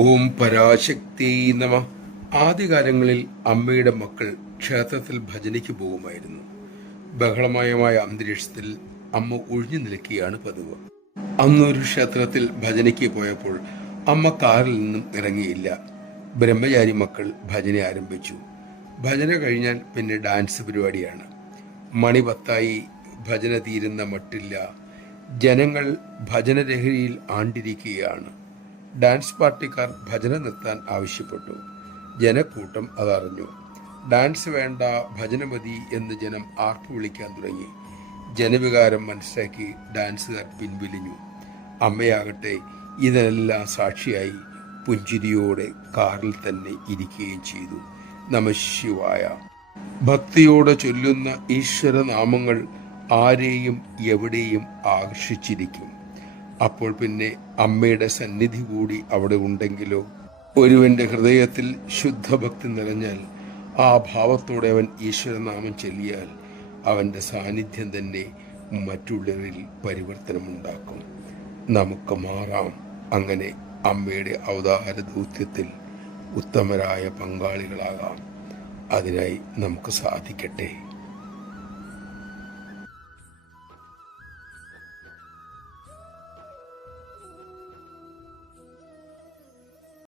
ഓം പരാശക്തി നമ. ആദ്യകാലങ്ങളിൽ അമ്മയുടെ മക്കൾ ക്ഷേത്രത്തിൽ ഭജനയ്ക്ക് പോകുമായിരുന്നു. ബഹളമയമായ അന്തരീക്ഷത്തിൽ അമ്മ ഒഴിഞ്ഞു നിൽക്കുകയാണ് പതിവ്. അന്നൊരു ക്ഷേത്രത്തിൽ ഭജനയ്ക്ക് പോയപ്പോൾ അമ്മ കാറിൽ നിന്നും ഇറങ്ങിയില്ല. ബ്രഹ്മചാരി മക്കൾ ഭജന ആരംഭിച്ചു. ഭജന കഴിഞ്ഞാൽ പിന്നെ ഡാൻസ് പരിപാടിയാണ്. മണി 10 ഭജന തീരുന്ന മട്ടില്ല. ജനങ്ങൾ ഭജനലഹരിയിൽ ആണ്ടിരിക്കുകയാണ്. ഡാൻസ് പാർട്ടിക്കാർ ഭജന നിർത്താൻ ആവശ്യപ്പെട്ടു. ജനക്കൂട്ടം അതറിഞ്ഞു. ഡാൻസ് വേണ്ട, ഭജന മതി എന്ന് ജനം ആർപ്പു വിളിക്കാൻ തുടങ്ങി. ജനവികാരം മനസ്സിലാക്കി ഡാൻസുകാർ പിൻവലിഞ്ഞു. അമ്മയാകട്ടെ ഇതിനെല്ലാം സാക്ഷിയായി പുഞ്ചിരിയോടെ കാറിൽ തന്നെ ഇരിക്കുകയും ചെയ്തു. നമഃശിവായ. ഭക്തിയോടെ ചൊല്ലുന്ന ഈശ്വരനാമങ്ങൾ ആരെയും എവിടെയും ആകർഷിച്ചിരിക്കും. അപ്പോൾ പിന്നെ അമ്മയുടെ സന്നിധി കൂടി അവിടെ ഉണ്ടെങ്കിലോ? ഒരുവന്റെ ഹൃദയത്തിൽ ശുദ്ധഭക്തി നിറഞ്ഞാൽ, ആ ഭാവത്തോടെ അവൻ ഈശ്വരനാമം ചൊല്ലിയാൽ അവന്റെ സാന്നിധ്യം തന്നെ മറ്റുള്ളവരിൽ പരിവർത്തനമുണ്ടാക്കും. നമുക്ക് മാറാം. അങ്ങനെ അമ്മയുടെ അവതാര ദൗത്യത്തിൽ ഉത്തമരായ പങ്കാളികളാകാം. അതിനായി നമുക്ക് സാധിക്കട്ടെ.